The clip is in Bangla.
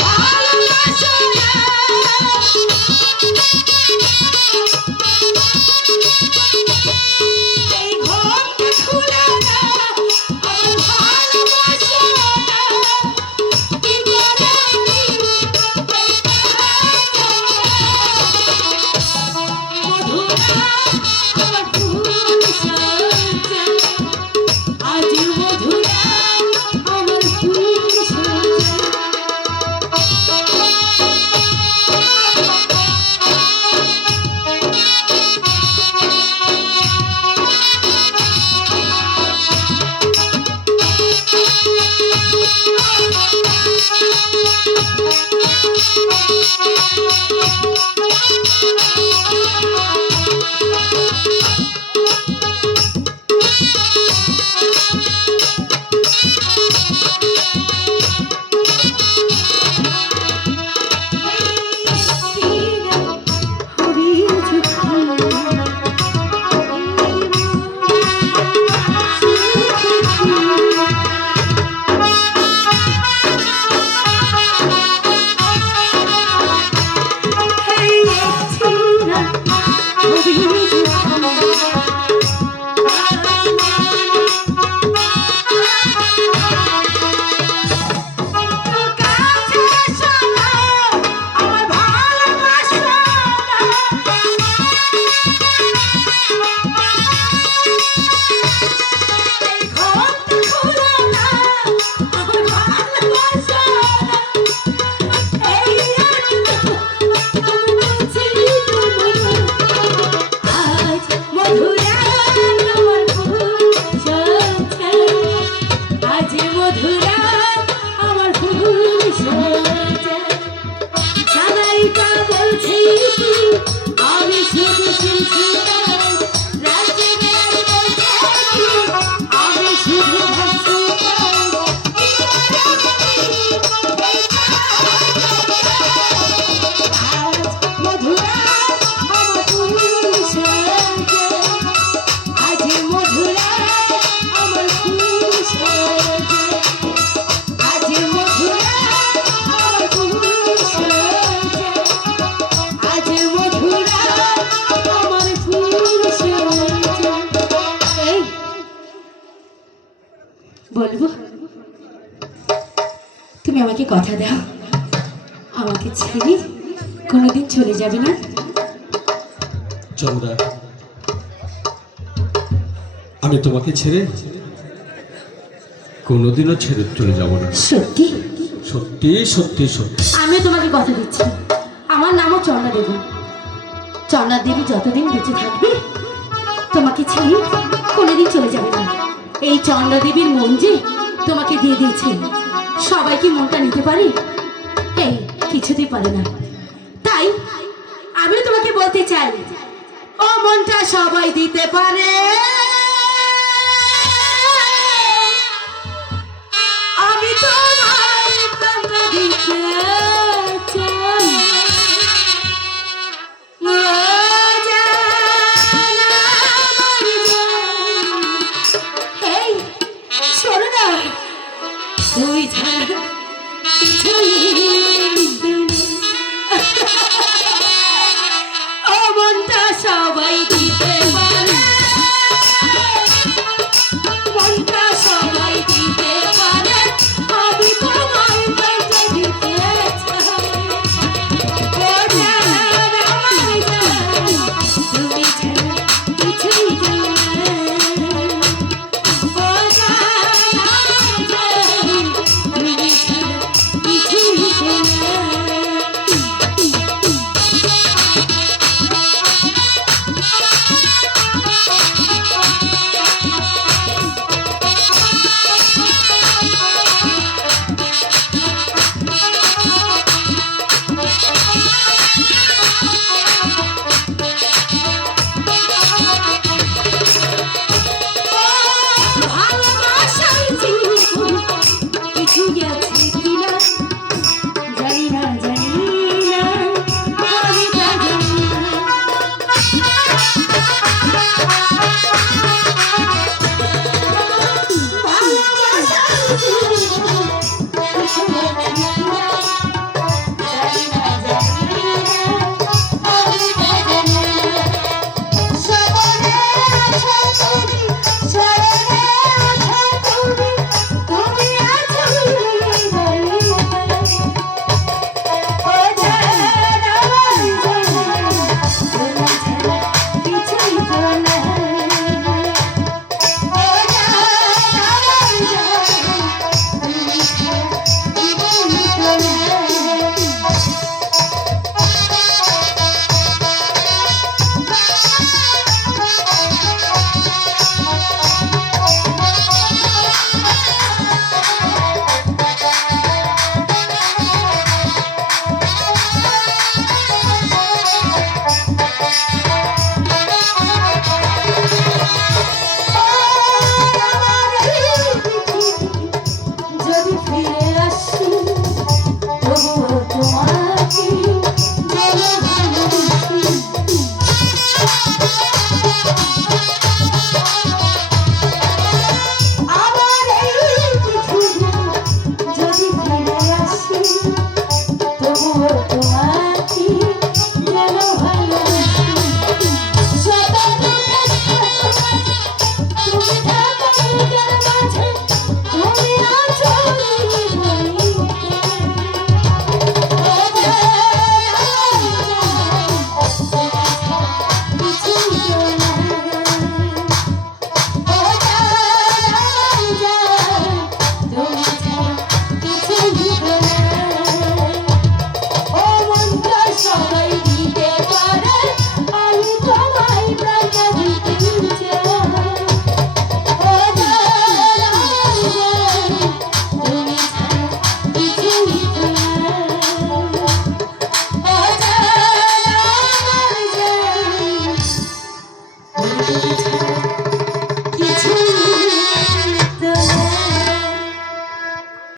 Oh! আমার তুমি আমাকে কথা দাও। আমাকে ছেড়ে কোনোদিন চলে যাবে না? চন্দ্রা আমি তোমাকে ছেড়ে কোনোদিনও ছেড়ে চলে যাব না। সত্যি? সত্যি সত্যি সত্যি। আমিও তোমাকে কথা দিচ্ছি। আমার নামও চন্দ্রা দেবী। চন্দ্রা দেবী যতদিন বেঁচে থাকবে তোমাকে ছেড়ে কোনোদিন চলে যাবে না। এই চন্দ্রা দেবীর মন যে তোমাকে দিয়ে দিয়েছে। সবাই কি মনটা নিতে পারে? এই, কিছুতেই পারে না। তাই, আমি তোমাকে বলতে চাই, ও মনটা সবাই দিতে পারে।